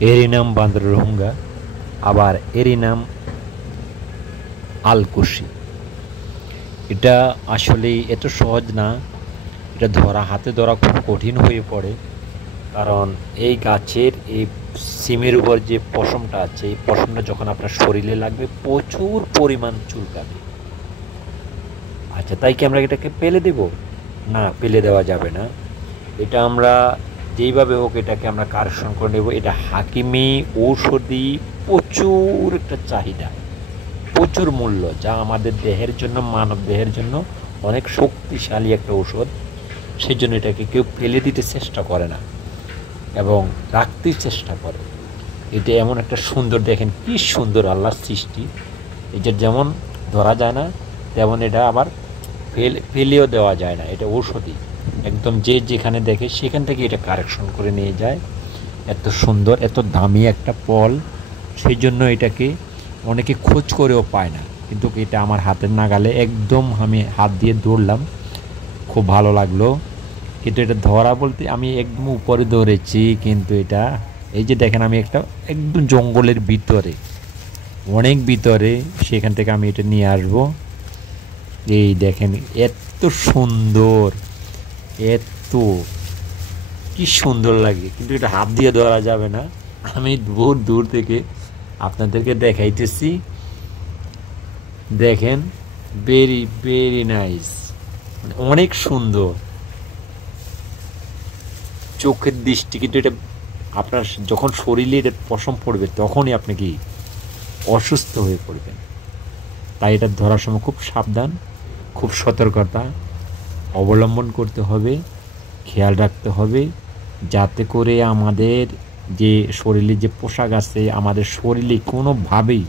এরই নাম বান্দররহুঙ্গা, আবার এরই নাম আলকুশি। এটা আসলে এত সহজ না, এটা হাতে ধরা খুব কঠিন হয়ে পড়ে। কারণ এই গাছের এই সিমের উপর যে পশমটা আছে, এই পশমটা যখন আপনার শরীরে লাগবে প্রচুর পরিমাণ চুলকাবে। আচ্ছা, তাই কি আমরা এটাকে ফেলে দেব? না, ফেলে দেওয়া যাবে না। এটা আমরা যেইভাবে হোক এটাকে আমরা কারেকশন করে নেব। এটা হাকিমি ঔষধি প্রচুর একটা চাহিদা, প্রচুর মূল্য, যা আমাদের দেহের জন্য, মানব দেহের জন্য অনেক শক্তিশালী একটা ঔষধ। সেই জন্য এটাকে কেউ ফেলে দিতে চেষ্টা করে না এবং রাখতে চেষ্টা করে। এটা এমন একটা সুন্দর, দেখেন কি সুন্দর আল্লাহর সৃষ্টি। এটা যেমন ধরা যায় না, তেমন এটা আবার ফেলেও দেওয়া যায় না। এটা ঔষধি, একদম যে যেখানে দেখে সেখান থেকে এটা কারেকশন করে নিয়ে যায়। এত সুন্দর, এত দামি একটা ফল, সেই জন্য এটাকে অনেকে খোঁজ করেও পায় না। কিন্তু এটা আমার হাতের নাগালে, একদম আমি হাত দিয়ে ধরলাম, খুব ভালো লাগলো। কিন্তু এটা ধরা বলতে আমি একদম উপরে ধরেছি, কিন্তু এটা এই যে দেখেন, আমি একটা একদম জঙ্গলের ভিতরে, অনেক ভিতরে, সেখান থেকে আমি এটা নিয়ে আসবো। এই দেখেন এত সুন্দর, এত কি সুন্দর লাগে, কিন্তু এটা হাত দিয়ে ধরা যাবে না। আমি বহুত দূর থেকে আপনাদেরকে দেখাইতেছি। দেখেন, ভেরি ভেরি নাইস, অনেক সুন্দর চোখের দৃষ্টি। কিন্তু এটা আপনার যখন শরীরে এটা পশম পড়বে তখনই আপনি কি অসুস্থ হয়ে পড়বেন। তাই এটা ধরার সময় খুব সাবধান, খুব সতর্কতা অবলম্বন করতে হবে, খেয়াল রাখতে হবে, যাতে করে আমাদের যে শরীরে যে পোশাক আছে, আমাদের শরীরে কোনোভাবেই